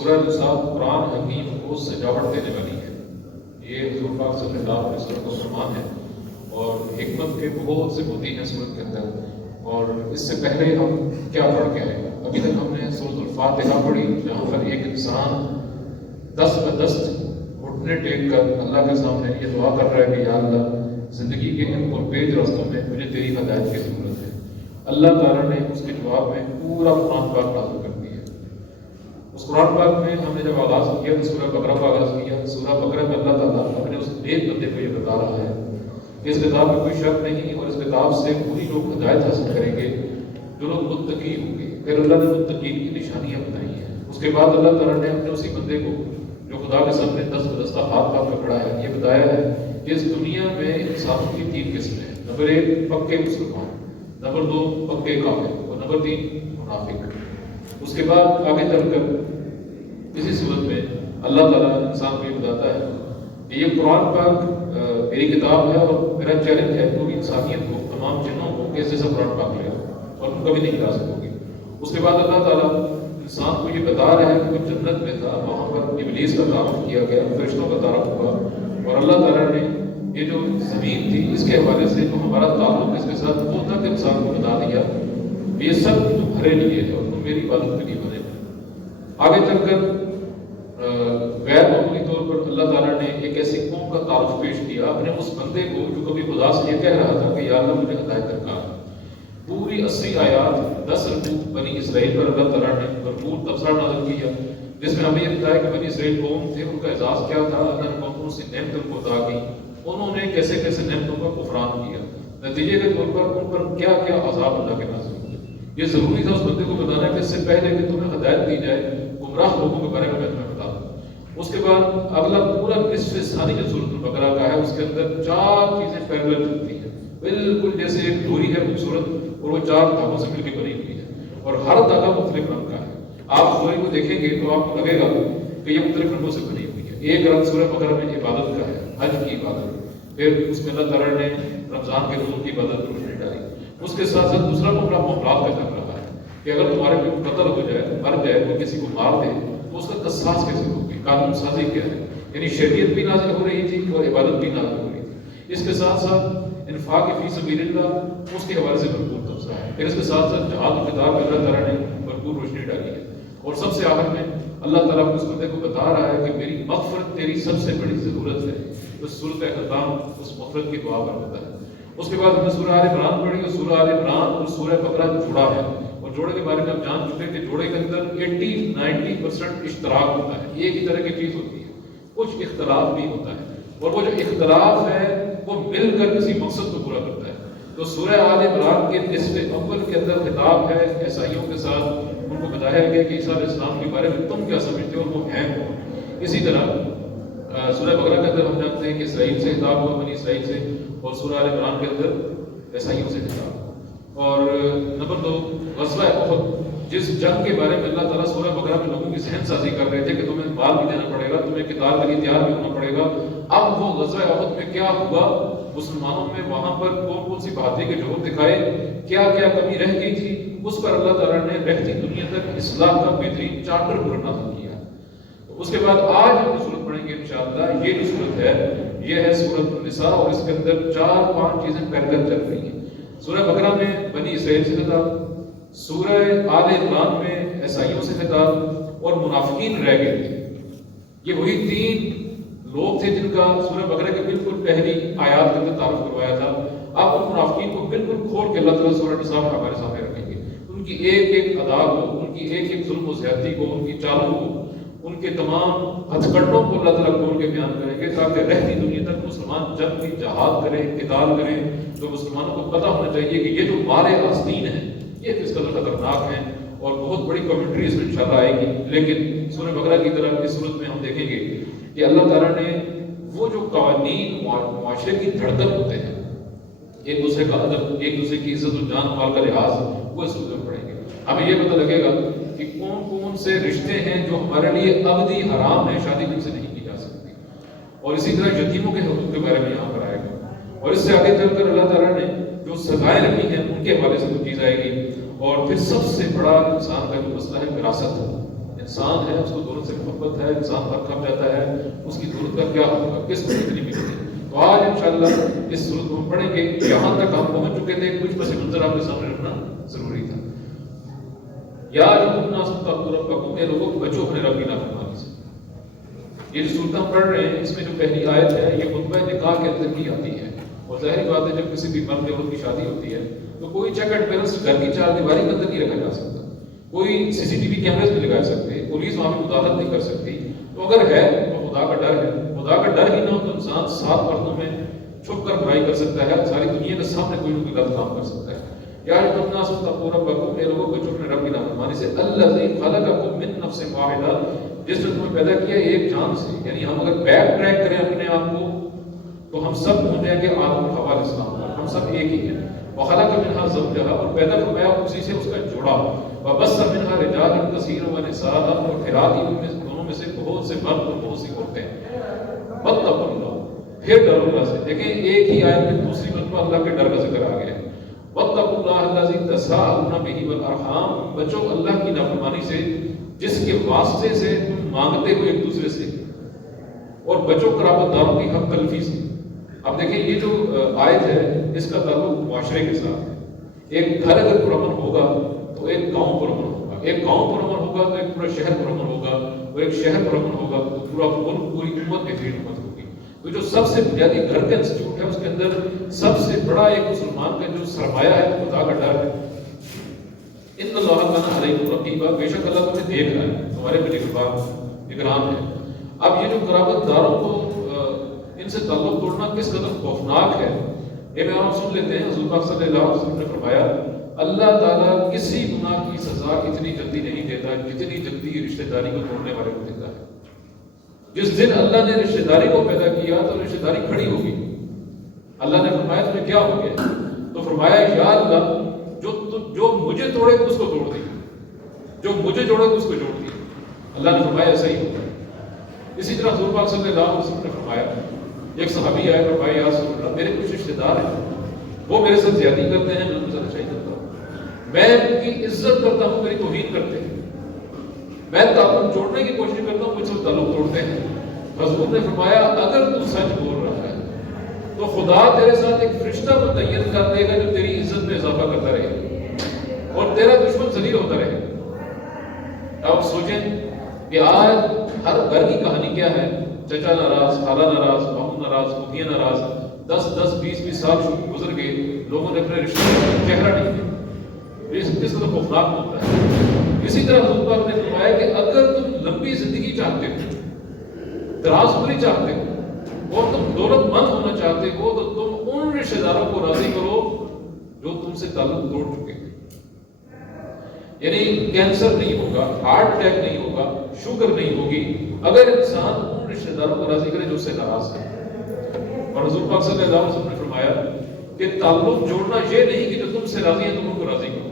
سورہ نساء قرآن حکیم کو سجاوٹ دینے والی ہے. یہ حضور پاک صلی اللہ علیہ وسلم کا فرمان ہے اور حکمت کے بہت سے موتی ہیں سورت کے اندر. اور اس سے پہلے ہم کیا پڑھ کے آئے؟ ابھی تک ہم نے سورۃ الفاتحہ پڑھی جہاں پر ایک انسان دست بدست گھٹنے ٹیک کر اللہ کے سامنے یہ دعا کر رہا ہے کہ یا اللہ زندگی کے ان پرپیچ راستوں میں مجھے تیری ہدایت کی ضرورت ہے. اللہ تعالیٰ نے اس کے جواب میں پورا قرآن پاک نازل کر دیا. اس قرآن پاک میں ہم نے جب آغاز کیا تو سورہ بقرہ کا آغاز کیا. سورہ بقرہ میں اللہ تعالیٰ اپنے اس نیک بندے کو یہ بتا رہا ہے کہ اس کتاب میں کوئی شک نہیں اور اس کتاب سے وہی لوگ ہدایت حاصل کریں گے جو لوگ متقی ہوں گے. پھر اللہ نے متقین کی نشانیاں بتائی ہیں. اس کے بعد اللہ تعالیٰ نے اپنے اسی بندے کو جو خدا کے سامنے دست بدستہ ہاتھ پاک پکڑا ہے یہ بتایا ہے کہ اس دنیا میں انسانوں کی 3 قسمیں ہیں. نمبر 1 پکے مسلمان، نمبر 2 پکے کافر اور نمبر 3 منافق. اس کے بعد آگے چل کر اسی صورت میں اللہ تعالیٰ انسان کو یہ بتاتا ہے کہ یہ قرآن پاک میری کتاب ہے اور میرا چیلنج ہے پوری انسانیت کو، تمام جنوں کو کہ اس جیسا قرآن پاک لے اور تم کبھی نہیں لا سکو گے. اس کے بعد اللہ تعالیٰ انسان کو یہ بتا رہا ہے کہ وہ جنت میں تھا، وہاں پر ابلیس کا تعارف کیا گیا، فرشتوں کا تعارف ہوا اور اللہ تعالیٰ نے یہ جو زمین تھی اس کے حوالے سے جو ہمارا تعلق اس کے ساتھ وہ تک انسان کو بتا دیا یہ سب تمہارے لیے ہے اور تم میری عبادت کے لیے بنے. آگے چل کر غیر معمولی طور پر اللہ تعالیٰ نے ایک ایسی قوم کا تعارف پیش کیا اپنے اس بندے کو جو کبھی خدا سے یہ کہہ رہا تھا کہ یا اللہ مجھے ہدایت درکار. پوری 80 آیات 10 رکوع بنی اسرائیل پر اللہ تعالیٰ نے بھرپور تبصرہ نازل کیا جس میں ہمیں یہ بتایا کہ بنی اسرائیل قوم تھے، ان کا اعزاز کیا تھا. اللہ نے کون سی نعمتوں کو عطا کی، انہوں نے کیسے کیسے نعمتوں کا کفران کیا، نتیجے کے طور پر ان پر کیا کیا عذاب اللہ کے نازل ہوئے. یہ ضروری تھا اس بندے کو بتانا کہ اس سے پہلے کہ تمہیں ہدایت دی جائے گمراہ لوگوں کے بارے میں تمہیں بتا دوں. اس کے بعد اگلا پورا نصف ثانی جو سورۃ البقرہ کا ہے اس کے اندر 4 چیزیں پیرلل چلتی ہیں، بالکل جیسے ایک ڈوری ہے خوبصورت اور وہ 4 دھاگوں سے مل کے بنی ہوئی ہے اور ہر دھاگا مختلف رنگ کا ہے. آپ ڈوری کو دیکھیں گے تو آپ کو لگے گا کہ یہ مختلف رنگوں سے بنی ہوئی ہے. ایک رنگ سورۃ بقرہ میں عبادت کا ہے، حج کی عبادت. پھر اس میں اللہ تعالیٰ نے رمضان کے روزوں کی عبادت کو روشنی ڈالی. اس کے ساتھ ساتھ دوسرا معاملہ معاملات کا چل رہا ہے کہ اگر تمہارے کوئی قتل ہو جائے، مر جائے، کوئی کسی کو مار دے تو اس کا قصاص کیسے ہوگی، قانون سازی کیا ہے. یعنی شریعت بھی نازل ہو رہی تھی اور عبادت بھی نازل ہو رہی تھی. اس کے ساتھ ساتھ انفاق فی سبیل اللہ اس کے حوالے سے بھرپور تبصرہ ہے. پھر اس کے ساتھ ساتھ جہاد و قتال میں اللہ تعالیٰ نے بھرپور روشنی ڈالی ہے. اور سب سے آخر میں اللہ تعالیٰ اس بندے کو بتا رہا ہے کہ میری مغفرت تیری سب سے بڑی ضرورت ہے. اس صورت اختتام اس مغفرت کی دعا پر ہوتا ہے. اس کے بعد ہم نے سورہ آل عمران پڑھی اور سورہ آل عمران اور سورہ بقرہ جوڑا ہے اور جوڑے کے بارے میں آپ جان چکے کہ جوڑے کے اندر 80-90% اشتراک ہوتا ہے، ایک ہی طرح کی چیز ہوتی ہے، کچھ اختلاف بھی ہوتا ہے اور وہ جو اختلاف ہے وہ مل کر کسی مقصد کو پورا کرتا ہے. تو سورہ آل عمران کے نصف اول کے اندر خطاب ہے عیسائیوں کے ساتھ. ان کو بتایا گیا کہ عیسیٰ علیہ السلام کے بارے میں تم کیا سمجھتے ہو اور وہ ہیں کون. اسی طرح سورہ بقرہ کے اندر ہم جانتے ہیں کہ اسرائیل سے خطاب ہوا، بنی اسرائیل سے، اور سورہ آل عمران کے اندر عیسائیوں سے خطاب ہوا. اور نمبر 2 غزوہ احد، جس جنگ کے بارے میں اللہ تعالیٰ سورہ بقرہ میں لوگوں کی ذہن سازی کر رہے تھے کہ تمہیں مال بھی دینا پڑے گا، تمہیں قتال کے لیے تیار بھی ہونا پڑے گا. اب وہ غزوہ احد میں کیا ہوا، مسلمانوں میں وہاں پر کون کون سی بہادری کے جوہر دکھائے، کیا کیا کمی رہ گئی تھی، اس پر اللہ تعالیٰ نے رہتی دنیا تک اصلاح کا بہترین چارٹر نازل کیا. اس کے بعد آج ہم جو سورت پڑھیں گے انشاءاللہ، یہ جو سورت ہے یہ ہے سورۃ النساء اور اس کے اندر 4-5 چیزیں پیرلل چل رہی ہیں. سورہ بقرہ میں بنی اسرائیل سے خطاب، سورہ آل عمران میں عیسائیوں سے خطاب اور منافقین رہ گئے تھے. یہ وہی 3 لوگ تھے جن کا سورہ بقرہ کے بالکل پہلی آیات کے اندر تعارف کروایا تھا. اب ان منافقین کو بالکل کھول کے اللہ تعالیٰ سورہ نساء میں ہمارے سامنے رکھیں گے. ان کی ایک ایک ادا کو، ان کی ایک ایک ظلم و زیادتی کو، ان کی چالوں کو، ان کے تمام ہتھکڑوں کو اللہ تعالیٰ کھول کے بیان کریں گے تاکہ رہتی دنیا تک مسلمان جب بھی جہاد کریں، قتال کریں تو مسلمانوں کو پتہ ہونا چاہیے کہ یہ جو مارے آستین ہیں یہ کس قدر خطرناک ہیں. اور بہت بڑی کمنٹری اس میں انشاءاللہ آئے گی. لیکن سورہ بقرہ کی طرح اس صورت میں ہم دیکھیں گے کہ اللہ تعالیٰ نے وہ جو قوانین معاشرے کی دھڑکن ہوتے ہیں، ایک دوسرے کا ادب، ایک دوسرے کی عزت و جان مال کا لحاظ، وہ اس میں پڑھیں گے. ہمیں یہ پتہ لگے گا کہ کون کون سے رشتے ہیں جو ہمارے لیے ابدی حرام ہیں، شادی جن سے نہیں کی جا سکتی. اور اسی طرح یتیموں کے حقوق کے بارے میں یہاں پر آئے گا. اور اس سے آگے چل کر اللہ تعالیٰ نے جو سزائیں رکھی ہیں ان کے حوالے سے کچھ چیز آئے گی. اور پھر سب سے بڑا انسان کا جو مسئلہ ہے وراثت. انسان ہے، اس کو دولت سے محبت ہے، انسان پر کھپ جاتا ہے، اس کی دولت کا کیا ہوگا، کس کو کتنی ملے گی. تو آج انشاءاللہ اس صورت کو ہم پڑھیں گے. یہاں تک ہم پہنچ چکے تھے، کچھ پس منظر آپ کے سامنے رکھنا ضروری تھا. یا الناس اتقوا ربکم، اے لوگوں بچو اپنے رب کی نافرمانی سے. یہ جو صورت ہم پڑھ رہے ہیں اس میں جو پہلی آیت ہے یہ خطبہ نکاح کے اندر کی آتی ہے. اور ظاہری بات ہے جب کسی بھی مرد عورت کی شادی ہوتی ہے تو کوئی چیک اینڈ بیلنس گھر کی چار دیواری کے اندر نہیں رکھا جا سکتا. کوئی سی سی ٹی وی کیمرے نہیں لگا سکتے، پولیس وہاں پہ مداخلت نہیں کر سکتی. تو اگر ہے تو خدا کا ڈر ہے. خدا کا ڈر ہی نہ ہو تو انسان 7 پردوں میں چھپ کر برائی کر سکتا ہے، ساری دنیا کے سامنے کوئی نہ کوئی غلط کام کر سکتا ہے. یا ایھا الناس اتقوا ربکم، اے لوگوں بچو اپنے رب کی نافرمانی سے. الذی خلقکم من نفس واحدہ، جس نے تمہیں پیدا کیا ایک جان سے. یعنی ہم اگر بیک ٹریک کریں اپنے آپ کو تو ہم سب پہنچ جائیں گے آدم و حوا علیہ السلام پر. ہم سب ایک ہی ہیں. وخلق منها زوجها، اور پیدا فرمایا اسی سے اس کا جوڑا. وبث منها رجالا كثيرا ونساء، اور پھیلا دی ان میں دونوں میں سے بہت سے مرد اور بہت سی عورتیں. واتقوا اللہ، پھر ڈرو اللہ سے. دیکھیں ایک ہی آیت میں دوسری مرتبہ اللہ کے ڈر کا ذکر آ گیا ہے. واتقوا اللہ الذی تساءلون به والارحام، بچو اللہ کی نافرمانی سے جس کے واسطے سے تم مانگتے ہو ایک دوسرے سے. اور بچو قرابت داروں کی حق تلفی سے. اب دیکھیں یہ جو آیت ہے اس کا تعلق معاشرے کے ساتھ ہے. ایک گھر اگر پرامن ہوگا تو ایک گاؤں پرامن ہوگا، ایک گاؤں پرامن ہوگا تو ایک پورا شہر پرامن ہوگا، اور ایک شہر پرامن ہوگا تو پورا ملک، پوری امت بہترین امت ہوگی. تو جو سب سے بنیادی گھر کا انسٹیٹیوٹ ہے اس کے اندر سب سے بڑا ایک مسلمان کا جو سرمایہ ہے وہ خدا کا ڈر ہے. ان اللہ کان علیکم رقیبا، بے شک اللہ تمہیں دیکھ رہا ہے، تمہارے پہ نگران ہے. اب یہ جو قرابت داروں کو ان سے تعلق توڑنا کس قدر خوفناک ہے یہ میں آپ سن لیتے ہیں. حضور پاک صلی اللہ علیہ وسلم نے فرمایا اللہ تعالیٰ کسی گناہ کی سزا اتنی جلدی نہیں دیتا جتنی جلدی رشتہ داری کو توڑنے والے کو دیتا ہے. جس دن اللہ نے رشتہ داری کو پیدا کیا تو رشتہ داری کھڑی ہوگی. اللہ نے فرمایا تمہیں کیا ہو گیا؟ تو فرمایا یا اللہ جو مجھے توڑے اس کو توڑ دی، جو مجھے جوڑے اس کو جوڑ دی. اللہ نے فرمایا ایسا ہی ہوتا ہے. اسی طرح حضور پاک صلی اللہ علیہ وسلم نے فرمایا ایک صحابی آئے فرمایا یا رسول اللہ میرے کچھ رشتہ دار ہیں، وہ میرے ساتھ زیادتی کرتے ہیں، میں ان کے ساتھ اچھائی کرتا ہوں، میں ان کی عزت کرتا ہوں، میری توہین کرتے ہیں، میں تعلق جوڑنے کی کوشش کرتا ہوں، مجھ سے تعلق توڑتے ہیں. حضور نے فرمایا اگر تو سچ بول رہا ہے تو خدا تیرے ساتھ ایک فرشتہ متعین کر دے گا جو تیری عزت میں اضافہ کرتا رہے اور تیرا دشمن ذلیل ہوتا رہے. اب سوچیں کہ آج ہر گھر کی کہانی کیا ہے؟ چچا ناراض، خالہ ناراض، ماموں ناراض، پھوپھیاں ناراض، 10-20 سال گزر گئے، لوگوں نے اپنے رشتے کا چہرہ نہیں دیا. یہ کس طرح خوفناک ہوتا ہے. اسی طرح حضور پاک نے فرمایا کہ اگر تم لمبی زندگی چاہتے ہو، دراز عمری چاہتے ہو اور تم دولت مند ہونا چاہتے ہو تو تم ان رشتہ داروں کو راضی کرو جو تم سے تعلق توڑ چکے ہیں. یعنی کینسر نہیں ہوگا، ہارٹ اٹیک نہیں ہوگا، شوگر نہیں ہوگی اگر انسان ان رشتہ داروں کو راضی کرے جو اس سے ناراض ہے. اور حضور پاک صلی اللہ علیہ وسلم نے فرمایا کہ تعلق جوڑنا یہ نہیں کہ جو تم سے راضی ہیں تم ان کو راضی کرو،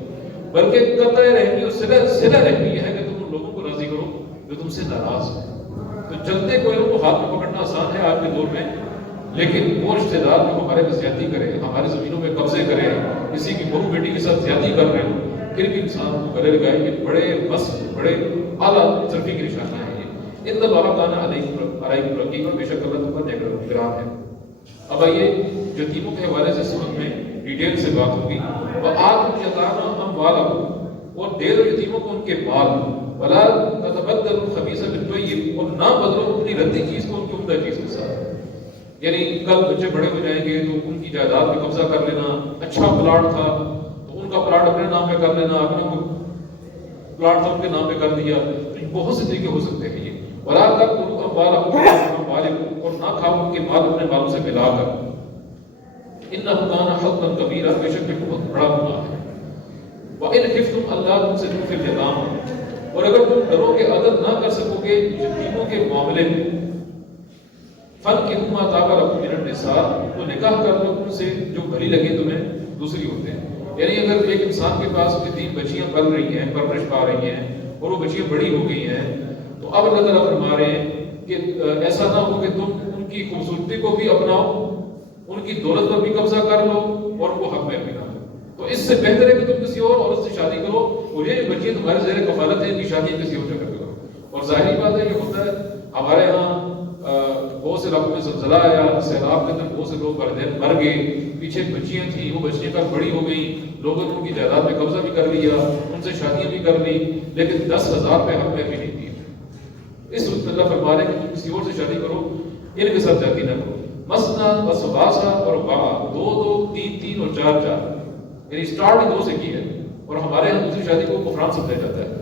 بلکہ قطع رحمی اور صلہ رحمی یہ ہے کہ تم ان لوگوں کو راضی کرو جو تم سے ناراض ہیں. تو چلتے کوئی لوگوں کو ہاتھ میں پکڑنا آسان ہے آج کے دور میں، لیکن وہ رشتہ دار جو ہمارے پہ زیادتی کرے، ہماری زمینوں میں قبضے کرے، کسی کی بہو بیٹی کے ساتھ زیادتی کر رہے ہو، پھر بھی انسان کو گلے لگائے کہ بڑے بس بڑے اعلیٰ ترقی کی نشانیاں ہیں. یہ ان اللہ کان علیکم رقیبا، بے شک اللہ تم پر نگران ہے. اب آئیے یتیموں کے حوالے سے سورت میں ڈیٹیل سے بات ہوگی. وآتوا الیتامی اموالہم، اور دے دو یتیموں کو ان کے مال. ولا تتبدلوا الخبیث بالطیب، اور نہ بدلو اپنی رتی چیز کو ان کی عمدہ چیز کے ساتھ. یعنی کل بچے بڑے ہو جائیں گے تو ان کی جائیداد پہ قبضہ کر لینا، اچھا پلاٹ تھا تو ان کا پلاٹ اپنے نام پہ کر لینا، اپنے پلاٹ ان کے نام پہ کر دیا. بہت سے طریقے ہو سکتے ہیں. یہ ولا تاکلوا اموالکم باموالکم، اور نہ کھاؤ ان کے مال اپنے مالوں سے ملا کر. انہ کان حقا کبیرا، بے شک یہ بہت بڑا گناہ ہے. وان خفتم الا تقسطوا فی الیتامی، اور اگر تم ڈرو کہ عدل نہ کر سکو گے یتیموں کے معاملے میں، فانکحوا ما طاب لکم من النساء، تو نکاح کر لو ان سے جو بھلی لگے تمہیں دوسری عورتیں. یعنی اگر ایک انسان کے پاس 3 بچیاں پل رہی ہیں، پرورش پا رہی ہیں اور وہ بچیاں بڑی ہو گئی ہیں، تو اب اللہ تعالیٰ فرما رہے ہیں کہ ایسا نہ ہو کہ تم ان کی خوبصورتی کو بھی اپناؤ، ان کی دولت پر بھی قبضہ کر لو اور وہ حق میں بھی نہ دو. تو اس سے بہتر ہے کہ تم کسی اور عورت سے شادی کرو اور یہ بچیاں تمہارے زیر کفالت ہیں، ان کی شادی کسی اور جگہ پہ کرو. اور ظاہری بات ہے یہ ہوتا ہے ہمارے ہاں بہت سے علاقوں میں زلزلہ آیا، سیلاب کے اندر بہت سے لوگ مر گئے، پیچھے بچیاں تھیں، وہ بچیاں کل بڑی ہو گئیں، لوگوں نے ان کی جائیداد میں قبضہ بھی کر لیا، ان سے شادیاں بھی کر لی، لیکن 10,000 پہ حق میں بھی نہیں دیے۔ اس صورت میں اللہ فرما رہے ہیں کہ تم کسی اور سے شادی کرو، ان کے ساتھ جاتی نہ کرو۔ مثنا و ثلاثا و رباع، دو دو، تین تین اور چار چار، یعنی اسٹارٹ ہی دو سے کی ہے، اور ہمارے یہاں دوسری شادی کو کفران سمجھا جاتا ہے۔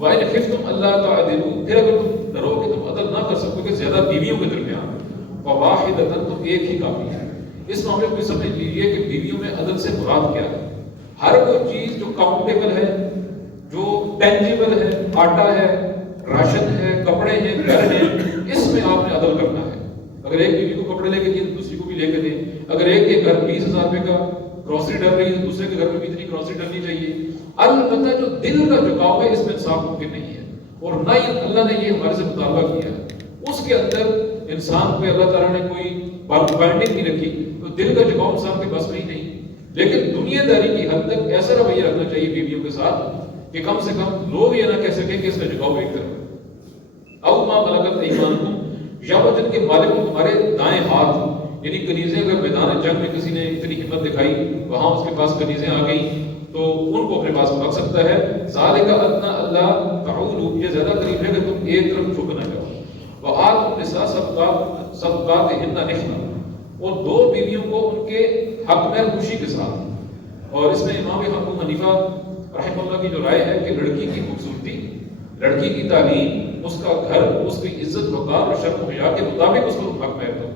وَإِنْ خِفْتُمْ أَلَّا تَعْدِلُوا، پھر اگر تم ڈرو کہ تم عدل نہ کر سکو کہ زیادہ بیویوں کے درمیان، فَوَاحِدَةً، تو ایک ہی کافی ہے۔ اس معاملے کو سمجھ لیجیے کہ بیویوں میں عدل سے مراد کیا ہے۔ ہر وہ چیز جو کاؤنٹیبل ہے، جو ٹینجیبل ہے، آٹا ہے، راشن ہے، کپڑے ہیں، گھر ہیں، اس میں آپ نے عدل کرنا ہے۔ اگر ایک بیوی کو کپڑے لے کے دیے تو دوسری کو بھی لے کے دیں۔ اگر ایک کے گھر 20,000 روپے کا گروسری ڈل رہی ہے تو دوسرے کے گھر میں بھی اتنی گروسری ڈلنی چاہیے۔ البتہ جو دل کا جھکاؤ ہے اس میں انصاف ممکن نہیں ہے، اور نہ ہی اللہ نے یہ ہمارے سے مطالبہ کیا ہے۔ اس کے اندر انسان پہ اللہ تعالیٰ نے کوئی بائنڈنگ نہیں رکھی، تو دل کا جھکاؤ انسان کے بس میں ہی نہیں۔ لیکن دنیا داری کی حد تک ایسا رویہ رکھنا چاہیے بیویوں کے ساتھ کہ کم سے کم لوگ یہ نہ کہہ سکیں کہ اس کا جھکاؤ ایک طرف ہے۔ او ما ملکت ایمانکم، یا وہ جن کے مالک ہوں تمہارے دائیں ہاتھ، یعنی کنیزیں اگر میدان جنگ میں کسی نے اتنی ہمت دکھائی، وہاں اس کے پاس کنیزیں آ گئیں تو ان کو اپنے پاس رکھ سکتا ہے۔ ذالک ادنی الا تعولوا، یہ زیادہ قریب ہے کہ تم ایک طرف جھک نہ جاؤ۔ وآتوا النساء صدقاتہن نحلۃ، اور دو بیویوں کو ان کے حق میں خوشی کے ساتھ۔ اور اس میں امام ابو حنیفہ رحمہ اللہ کی جو رائے ہے کہ لڑکی کی خوبصورتی، لڑکی کی تعلیم، اس کا گھر، اس کی عزت وقار اور شرم و حیا کے مطابق اس کو حق میں دو۔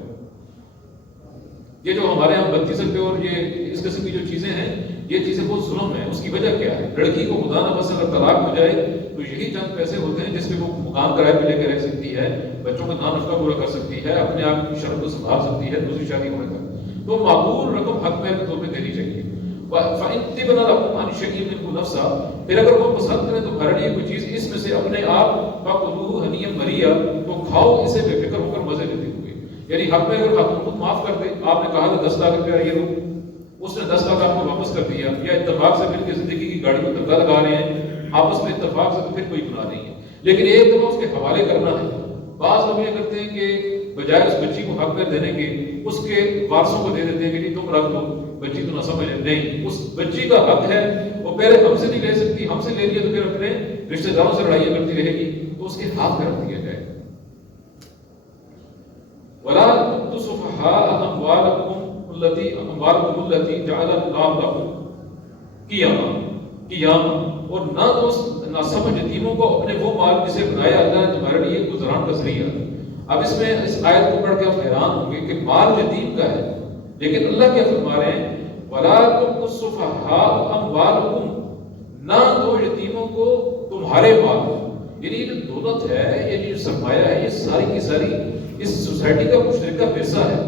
یہ جو ہمارے یہاں 32 روپے اور یہ اس قسم کی جو چیزیں ہیں، یہ چیزیں بہت ظلم ہے۔ اس کی وجہ کیا ہے؟ لڑکی کو خدا نہ بس اگر طلاق ہو جائے تو یہی چند پیسے ہوتے ہیں جس پہ وہ مکان کرائے پہ لے کے رہ سکتی ہے، بچوں کا نام نفقہ پورا کر سکتی ہے، اپنے آپ کی شرم کو سنبھال سکتی ہے دوسری شادی ہونے تک۔ تو معقول رقم حق میں کے طور پہ دینی چاہیے۔ فَإِن طِبْنَ لَكُمْ عَنْ شَيْءٍ مِّنْهُ نَفْسًا، پھر اگر وہ پسند کریں تمہارے لیے کوئی چیز اس میں سے اپنے آپ، فَكُلُوهُ هَنِيًّا مَرِيًّا، تو کھاؤ اسے بے فکر ہو کر مزے لیتے ہوئے۔ یعنی حق میں اگر خاتون خود معاف کر دے، آپ نے کہا تھا 10 لاکھ روپیہ یہ لو، اس نے 10 لاکھ آپ کو واپس کر دیا، یا اتفاق سے مل کے زندگی کی گاڑی کو ترلا لگا رہے ہیں آپس میں اتفاق سے، تو پھر کوئی گناہ نہیں ہے۔ لیکن ایک دفعہ اس کے حوالے کرنا ہے۔ بعض لوگ یہ کرتے ہیں کہ بجائے اس بچی کو حق میں دینے کے اس کے وارثوں کو دے دیتے ہیں کہ نہیں تم رکھ دو، بچی تو نہ سمجھے۔ نہیں، اس بچی کا حق ہے، وہ پہلے ہم سے نہیں لے سکتی، ہم سے لے لیا تو پھر اپنے رشتہ داروں سے لڑائیاں کرتی رہے گی، تو اس کے ہاتھ میں رکھ دیا جائے۔ وَلَا تُؤْتُوا السُّفَهَاءَ أَمْوَالَكُمُ الَّتِي جَعَلَ اللَّهُ لَكُمْ قِيَامًا، اور نہ سمجھ یتیموں کو اپنے وہ مال جسے بنایا اللہ نے تمہارے لیے گزران کا ذریعہ۔ اب اس میں اس آیت کو پڑھ کے آپ حیران ہوں گے کہ مال یتیم کا ہے، لیکن اللہ کیا فرما رہے ہیں؟ وَلَا تُؤْتُوا السُّفَهَاءَ أَمْوَالَكُمْ، نہ دو یتیموں کو تمہارے مال۔ یعنی یہ جو دولت ہے، یہ جو سرمایہ ہے، یہ ساری کی ساری اس سوسائٹی کا مشترکہ حصہ ہے۔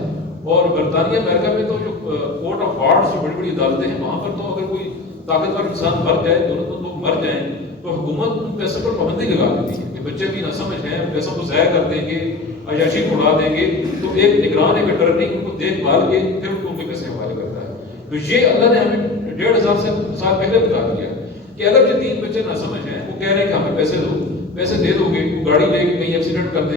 اور برطانیہ امریکہ میں تو جو کورٹ آف وارڈز جو بڑی بڑی عدالتیں ہیں، وہاں پر تو اگر کوئی طاقتور انسان مر جائے، دولت لوگ مر جائیں، تو حکومت ان پیسوں پر پابندی لگا دیتی ہے کہ بچے بھی نہ سمجھ ہیں، پیسوں کو ضائع کر دیں گے، عیاشی کو اڑا دیں گے، تو ایک نگران، ایک اٹرنی ان کو دیکھ بھال کے پھر ان کو ان کے پیسے حوالے کرتا ہے۔ تو یہ اللہ نے ہمیں 1,500 سال پہلے بتا دیا کہ اگر جو 3 بچے نہ سمجھ ہیں، وہ کہہ رہے ہیں کہ ہمیں پیسے دو، پیسے دے دو گے، وہ گاڑی لے کے کہیں ایکسیڈنٹ کر دیں